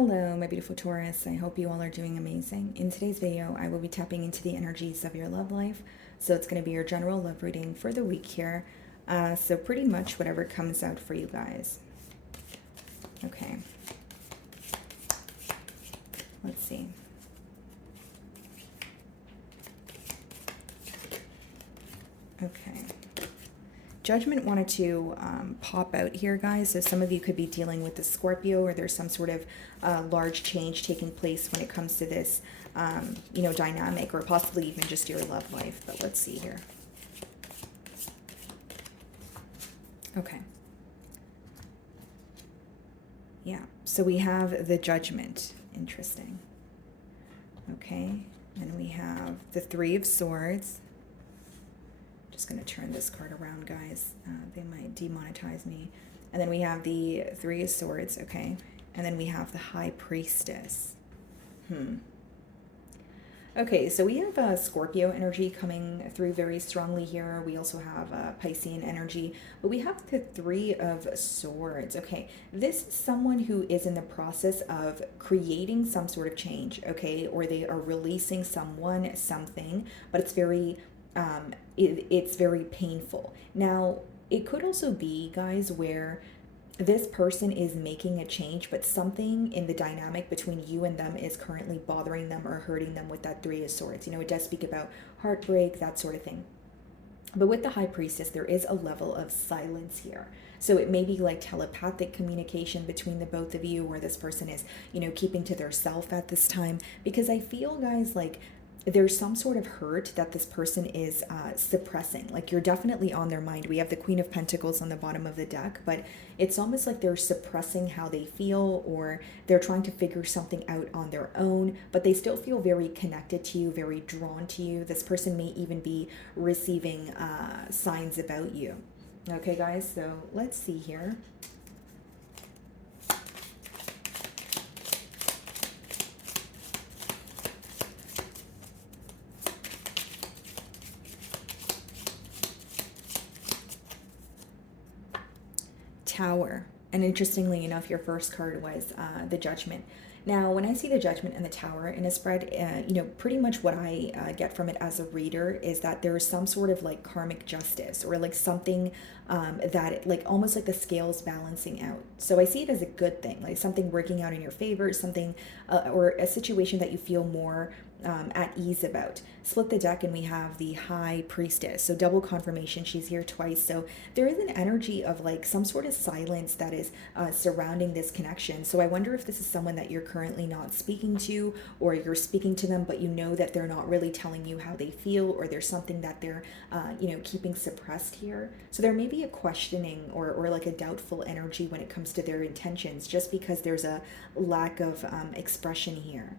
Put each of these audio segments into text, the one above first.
Hello, my beautiful Taurus. I hope you all are doing amazing. In today's video, I will be tapping into the energies of your love life. So it's going to be your general love reading for the week here. So pretty much whatever comes out for you guys. Okay. Let's see. Okay. Judgment wanted to pop out here, guys. So some of you could be dealing with the Scorpio, or there's some sort of large change taking place when it comes to this, dynamic, or possibly even just your love life. But let's see here. Okay. Yeah. So we have the Judgment. Interesting. Okay. And we have the Three of Swords. Just going to turn this card around, guys. They might demonetize me. And then we have the Three of Swords, okay? And then we have the High Priestess. Okay, so we have Scorpio energy coming through very strongly here. We also have Piscean energy, but we have the Three of Swords. Okay, this is someone who is in the process of creating some sort of change, okay? Or they are releasing someone, something, but it's very it's very painful. Now, it could also be, guys, where this person is making a change, but something in the dynamic between you and them is currently bothering them or hurting them with that Three of Swords. You know, it does speak about heartbreak, that sort of thing. But with the High Priestess, there is a level of silence here. So it may be like telepathic communication between the both of you, where this person is, keeping to their self at this time. Because I feel, guys, like there's some sort of hurt that this person is suppressing. Like, you're definitely on their mind. We have the Queen of Pentacles on the bottom of the deck, but it's almost like they're suppressing how they feel, or they're trying to figure something out on their own, but they still feel very connected to you, very drawn to you. This person may even be receiving signs about you. Okay, guys, so let's see here. Tower. And interestingly enough, your first card was the Judgment. Now, when I see the Judgment and the Tower in a spread, pretty much what I get from it as a reader is that there is some sort of like karmic justice, or like something that like almost like the scales balancing out. So I see it as a good thing, like something working out in your favor, something or a situation that you feel more at ease about. Split the deck and we have the High Priestess. So double confirmation, she's here twice. So there is an energy of like some sort of silence that is surrounding this connection. So I wonder if this is someone that you're currently not speaking to, or you're speaking to them, but you know that they're not really telling you how they feel, or there's something that they're, keeping suppressed here. So there may be a questioning or like a doubtful energy when it comes to their intentions, just because there's a lack of expression here.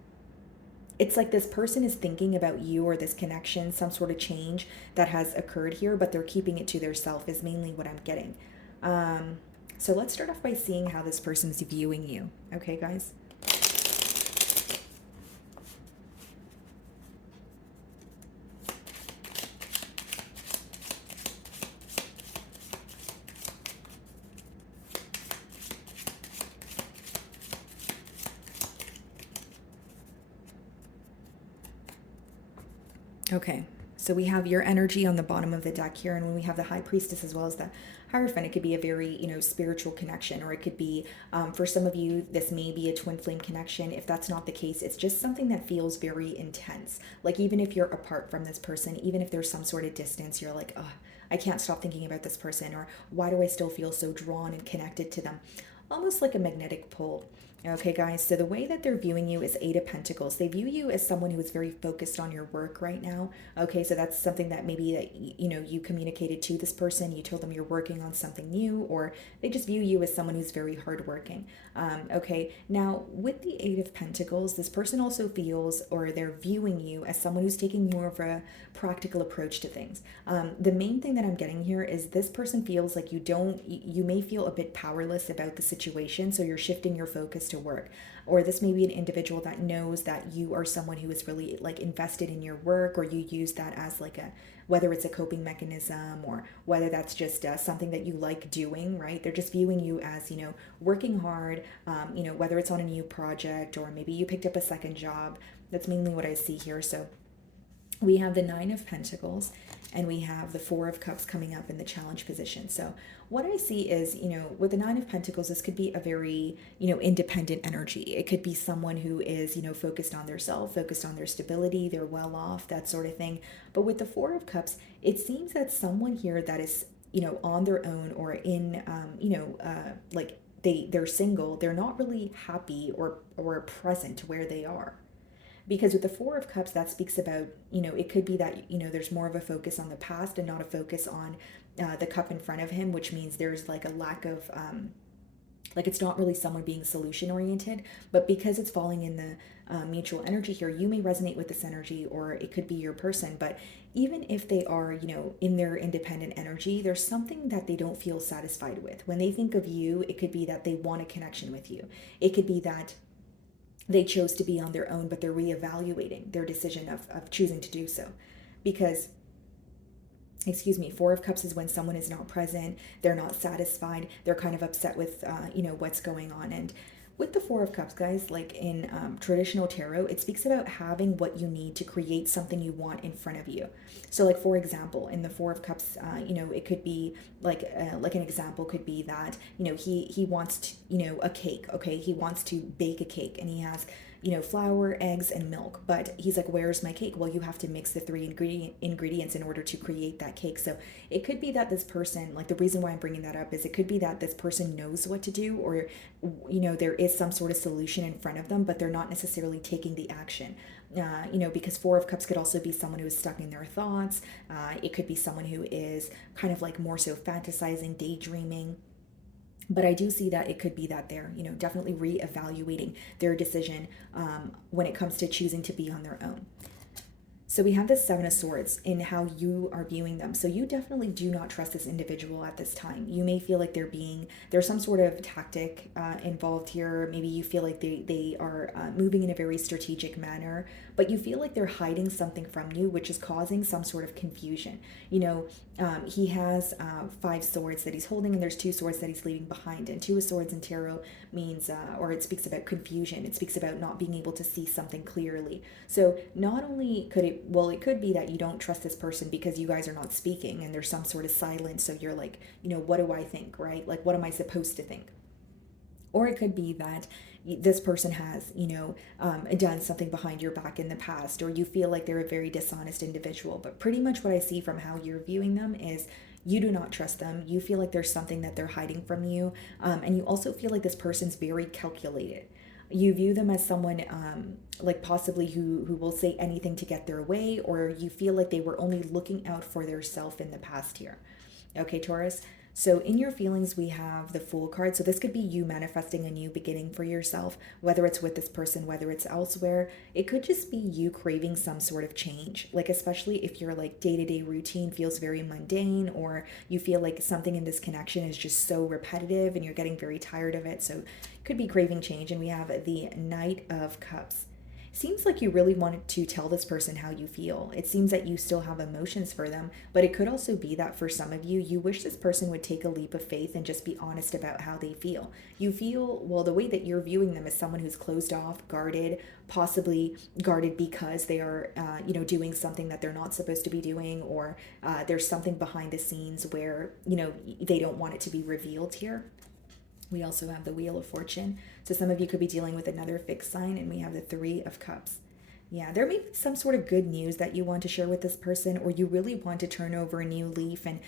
It's like this person is thinking about you or this connection, some sort of change that has occurred here, but they're keeping it to themselves is mainly what I'm getting. So let's start off by seeing how this person's viewing you. Okay, guys? Okay, so we have your energy on the bottom of the deck here, and when we have the High Priestess as well as the Hierophant, it could be a very, spiritual connection, or it could be, for some of you, this may be a twin flame connection. If that's not the case, it's just something that feels very intense. Like, even if you're apart from this person, even if there's some sort of distance, you're like, oh, I can't stop thinking about this person, or why do I still feel so drawn and connected to them? Almost like a magnetic pull. Okay, guys, so the way that they're viewing you is Eight of Pentacles. They view you as someone who is very focused on your work right now. Okay, so that's something that maybe that you communicated to this person. You told them you're working on something new, or they just view you as someone who's very hardworking. Okay, now with the Eight of Pentacles, this person also feels, or they're viewing you as someone who's taking more of a practical approach to things. The main thing that I'm getting here is this person feels like you may feel a bit powerless about the situation, so you're shifting your focus to work. Or this may be an individual that knows that you are someone who is really like invested in your work, or you use that as like a, whether it's a coping mechanism or whether that's just something that you like doing, right? They're just viewing you as, working hard, whether it's on a new project or maybe you picked up a second job. That's mainly what I see here. So we have the Nine of Pentacles and we have the Four of Cups coming up in the challenge position. So what I see is, with the Nine of Pentacles, this could be a very, independent energy. It could be someone who is, focused on their self, focused on their stability, they're well off, that sort of thing. But with the Four of Cups, it seems that someone here that is, on their own or in, like they're single, they're not really happy or present where they are. Because with the Four of Cups, that speaks about, it could be that, there's more of a focus on the past and not a focus on the cup in front of him, which means there's like a lack of, like it's not really someone being solution oriented, but because it's falling in the mutual energy here, you may resonate with this energy or it could be your person. But even if they are, in their independent energy, there's something that they don't feel satisfied with. When they think of you, it could be that they want a connection with you. It could be that they chose to be on their own, but they're reevaluating their decision of choosing to do so. Because, Four of Cups is when someone is not present, they're not satisfied, they're kind of upset with, what's going on. And with the Four of Cups, guys, like in traditional tarot, it speaks about having what you need to create something you want in front of you. So, like, for example, in the Four of Cups, it could be like an example could be that, he wants to, a cake, okay? He wants to bake a cake and he has, flour, eggs, and milk. But he's like, where's my cake? Well, you have to mix the three ingredients in order to create that cake. So it could be that this person, like the reason why I'm bringing that up is it could be that this person knows what to do or, there is some sort of solution in front of them, but they're not necessarily taking the action. Because Four of Cups could also be someone who is stuck in their thoughts. It could be someone who is kind of like more so fantasizing, daydreaming. But I do see that it could be that they're, definitely reevaluating their decision when it comes to choosing to be on their own. So we have the Seven of Swords in how you are viewing them. So you definitely do not trust this individual at this time. You may feel like there's some sort of tactic involved here. Maybe you feel like they are moving in a very strategic manner, but you feel like they're hiding something from you, which is causing some sort of confusion. He has 5 swords that he's holding, and there's 2 swords that he's leaving behind. And 2 of Swords in tarot means, or it speaks about confusion. It speaks about not being able to see something clearly. So not only could it could be that you don't trust this person because you guys are not speaking and there's some sort of silence. So you're like, what do I think, right? Like, what am I supposed to think? Or it could be that this person has, done something behind your back in the past, or you feel like they're a very dishonest individual. But pretty much what I see from how you're viewing them is you do not trust them. You feel like there's something that they're hiding from you. And you also feel like this person's very calculated. You view them as someone like possibly who will say anything to get their way, or you feel like they were only looking out for their self in the past here. Okay, Taurus? So in your feelings, we have the Fool card. So this could be you manifesting a new beginning for yourself, whether it's with this person, whether it's elsewhere. It could just be you craving some sort of change, like especially if your like day-to-day routine feels very mundane, or you feel like something in this connection is just so repetitive and you're getting very tired of it. So it could be craving change. And we have the Knight of Cups. Seems like you really wanted to tell this person how you feel. It seems that you still have emotions for them, but it could also be that for some of you, you wish this person would take a leap of faith and just be honest about how they feel. You feel, well, the way that you're viewing them is someone who's closed off, guarded, possibly guarded because they are, doing something that they're not supposed to be doing, or there's something behind the scenes where, they don't want it to be revealed here. We also have the Wheel of Fortune. So some of you could be dealing with another fixed sign, and we have the Three of Cups. Yeah, there may be some sort of good news that you want to share with this person, or you really want to turn over a new leaf and,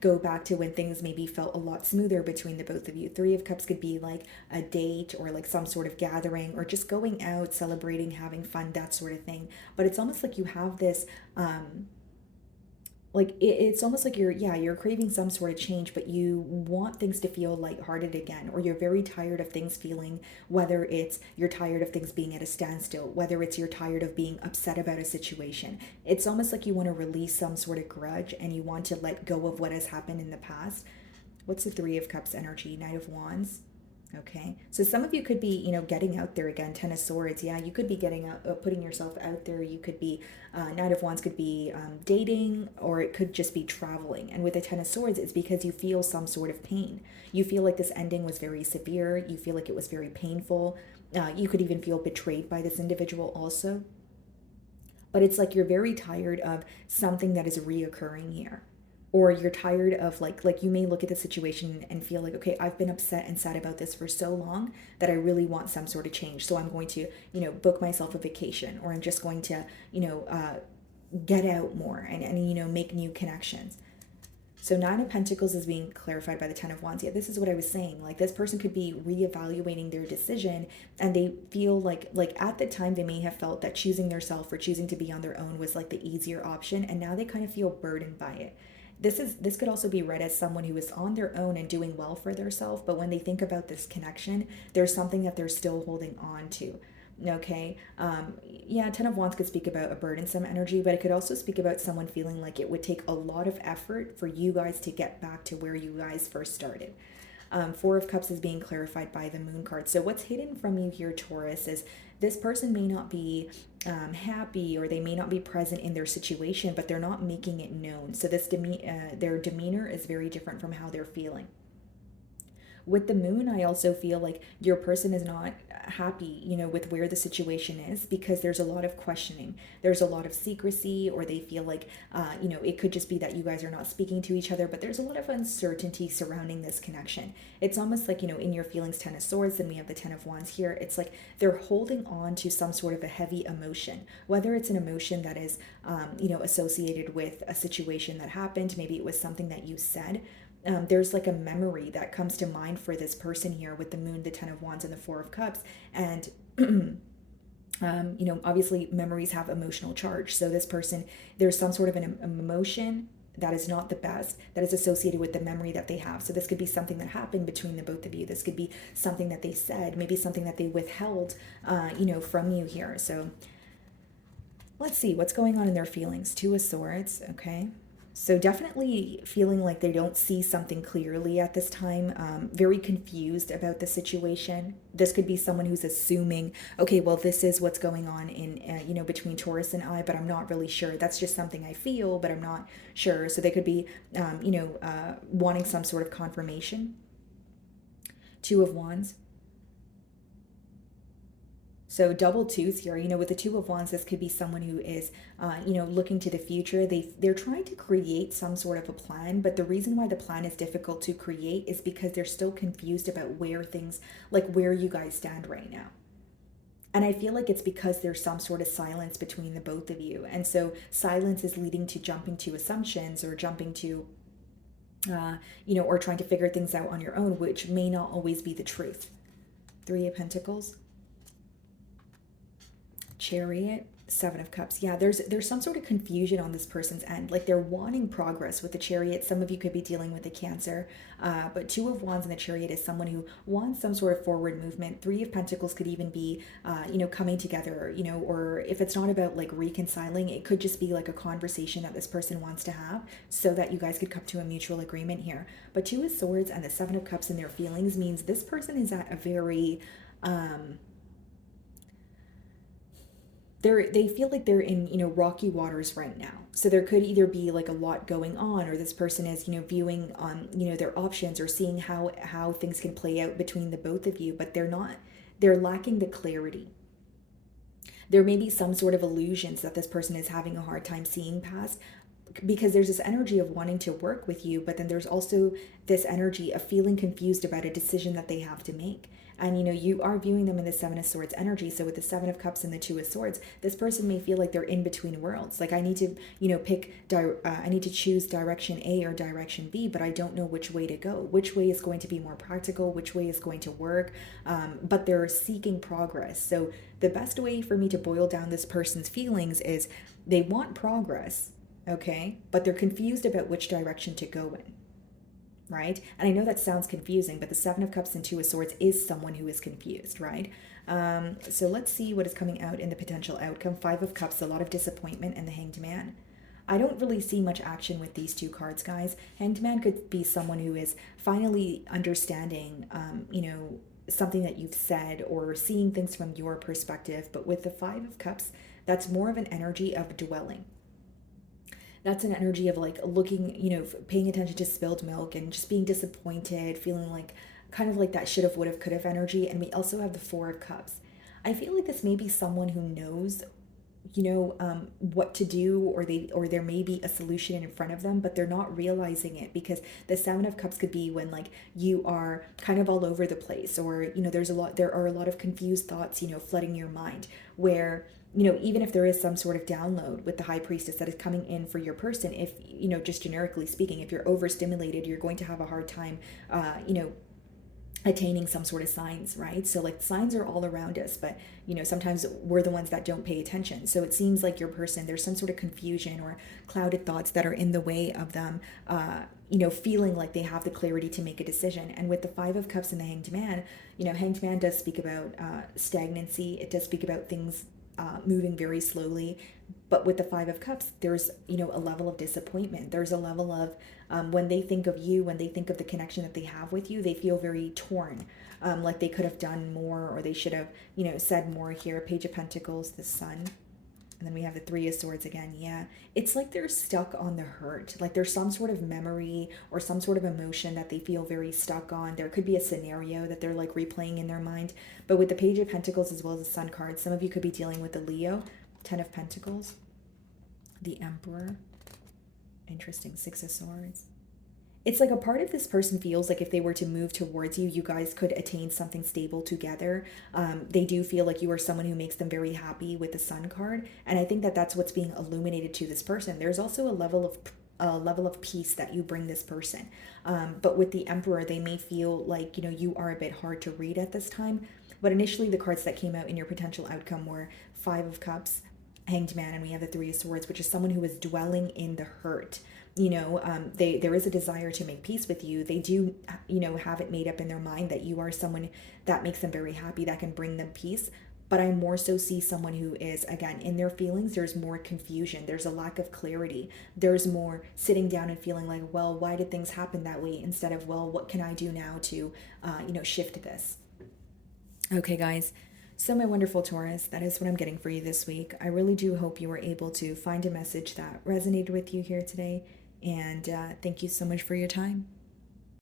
go back to when things maybe felt a lot smoother between the both of you. Three of Cups could be like a date or like some sort of gathering or just going out, celebrating, having fun, that sort of thing. But it's almost like you have this, it's almost like you're craving some sort of change, but you want things to feel lighthearted again, or you're very tired of things feeling, whether it's you're tired of things being at a standstill, whether it's you're tired of being upset about a situation. It's almost like you want to release some sort of grudge and you want to let go of what has happened in the past. What's the Three of Cups energy? Knight of Wands. Okay, so some of you could be, getting out there again. Ten of Swords, yeah, you could be getting out, putting yourself out there. You could be, Knight of Wands could be dating, or it could just be traveling. And with the Ten of Swords, it's because you feel some sort of pain. You feel like this ending was very severe. You feel like it was very painful. You could even feel betrayed by this individual also. But it's like you're very tired of something that is reoccurring here, or you're tired of like you may look at the situation and feel like, okay, I've been upset and sad about this for so long that I really want some sort of change, so I'm going to book myself a vacation, or I'm just going to get out more and make new connections. So Nine of Pentacles is being clarified by the Ten of Wands. Yeah, this is what I was saying. Like, this person could be reevaluating their decision, and they feel like at the time they may have felt that choosing their self or choosing to be on their own was like the easier option, and now they kind of feel burdened by it. This could also be read as someone who is on their own and doing well for themselves, but when they think about this connection, there's something that they're still holding on to. Okay. Yeah, Ten of Wands could speak about a burdensome energy, but it could also speak about someone feeling like it would take a lot of effort for you guys to get back to where you guys first started. Four of Cups is being clarified by the Moon card. So what's hidden from you here, Taurus, is this person may not be happy, or they may not be present in their situation, but they're not making it known. So their demeanor is very different from how they're feeling. With the Moon, I also feel like your person is not happy, with where the situation is, because there's a lot of questioning. There's a lot of secrecy, or they feel like, it could just be that you guys are not speaking to each other, but there's a lot of uncertainty surrounding this connection. It's almost like, in your feelings, Ten of Swords, and we have the Ten of Wands here. It's like they're holding on to some sort of a heavy emotion, whether it's an emotion that is, associated with a situation that happened. Maybe it was something that you said. There's like a memory that comes to mind for this person here with the Moon, the Ten of Wands, and the Four of Cups. And, obviously memories have emotional charge. So this person, there's some sort of an emotion that is not the best, that is associated with the memory that they have. So this could be something that happened between the both of you. This could be something that they said, maybe something that they withheld, from you here. So let's see what's going on in their feelings. Two of Swords, okay. So definitely feeling like they don't see something clearly at this time, very confused about the situation. This could be someone who's assuming, okay, well, this is what's going on in, between Taurus and I, but I'm not really sure. That's just something I feel, but I'm not sure. So they could be, wanting some sort of confirmation. Two of Wands. So double twos here, with the Two of Wands, this could be someone who is, looking to the future. They're trying to create some sort of a plan, but the reason why the plan is difficult to create is because they're still confused about where you guys stand right now. And I feel like it's because there's some sort of silence between the both of you. And so silence is leading to jumping to assumptions, or jumping to, or trying to figure things out on your own, which may not always be the truth. Three of Pentacles. Chariot, Seven of Cups. Yeah, there's some sort of confusion on this person's end. Like, they're wanting progress with the Chariot. Some of you could be dealing with a Cancer, but Two of Wands and the Chariot is someone who wants some sort of forward movement. Three of Pentacles could even be, coming together, or if it's not about like reconciling, it could just be like a conversation that this person wants to have, so that you guys could come to a mutual agreement here. But Two of Swords and the Seven of Cups in their feelings means this person is at a very, they feel like they're in, rocky waters right now. So there could either be like a lot going on, or this person is, viewing on, their options, or seeing how things can play out between the both of you, but they're lacking the clarity. There may be some sort of illusions that this person is having a hard time seeing past, because there's this energy of wanting to work with you, but then there's also this energy of feeling confused about a decision that they have to make. And you are viewing them in the Seven of Swords energy. So with the Seven of Cups and the Two of Swords, this person may feel like they're in between worlds. Like, I need to I need to choose direction A or direction B, but I don't know which way to go. Which way is going to be more practical? Which way is going to work? But they're seeking progress. So the best way for me to boil down this person's feelings is they want progress, okay, but they're confused about which direction to go in. Right? And I know that sounds confusing, but the Seven of Cups and Two of Swords is someone who is confused, right? So let's see what is coming out in the potential outcome. Five of Cups, a lot of disappointment, and the Hanged Man. I don't really see much action with these two cards, guys. Hanged Man could be someone who is finally understanding, something that you've said or seeing things from your perspective. But with the Five of Cups, that's more of an energy of dwelling. That's an energy of like looking, paying attention to spilled milk and just being disappointed, feeling like kind of like that should have, would have, could have energy. And we also have the Four of Cups. I feel like this may be someone who knows, what to do, or there may be a solution in front of them, but they're not realizing it, because the Seven of Cups could be when like you are kind of all over the place, or there are a lot of confused thoughts, flooding your mind, where even if there is some sort of download with the High Priestess that is coming in for your person, if just generically speaking, if you're overstimulated, you're going to have a hard time attaining some sort of signs, right? So like signs are all around us, but sometimes we're the ones that don't pay attention. So it seems like your person, there's some sort of confusion or clouded thoughts that are in the way of them feeling like they have the clarity to make a decision. And with the Five of Cups and the Hanged Man, Hanged Man does speak about stagnancy. It does speak about things moving very slowly. But with the Five of Cups, there's a level of disappointment. There's a level of when they think of you, when they think of the connection that they have with you, they feel very torn, like they could have done more, or they should have said more here. Page of Pentacles, the Sun. And then we have the Three of Swords again. Yeah, it's like they're stuck on the hurt. Like there's some sort of memory or some sort of emotion that they feel very stuck on. There could be a scenario that they're like replaying in their mind. But with the Page of Pentacles as well as the Sun card, some of you could be dealing with the Leo. 10 of Pentacles, the Emperor. Interesting. Six of Swords. It's like a part of this person feels like if they were to move towards you, you guys could attain something stable together. They do feel like you are someone who makes them very happy with the Sun card. And I think that that's what's being illuminated to this person. There's also a level of peace that you bring this person. But with the Emperor, they may feel like, you are a bit hard to read at this time. But initially the cards that came out in your potential outcome were Five of Cups, Hanged Man, and we have the Three of Swords, which is someone who is dwelling in the hurt. There is a desire to make peace with you. They do, have it made up in their mind that you are someone that makes them very happy, that can bring them peace. But I more so see someone who is, again, in their feelings, there's more confusion. There's a lack of clarity. There's more sitting down and feeling like, well, why did things happen that way? Instead of, well, what can I do now to, shift this? Okay, guys. So my wonderful Taurus, that is what I'm getting for you this week. I really do hope you were able to find a message that resonated with you here today. And thank you so much for your time.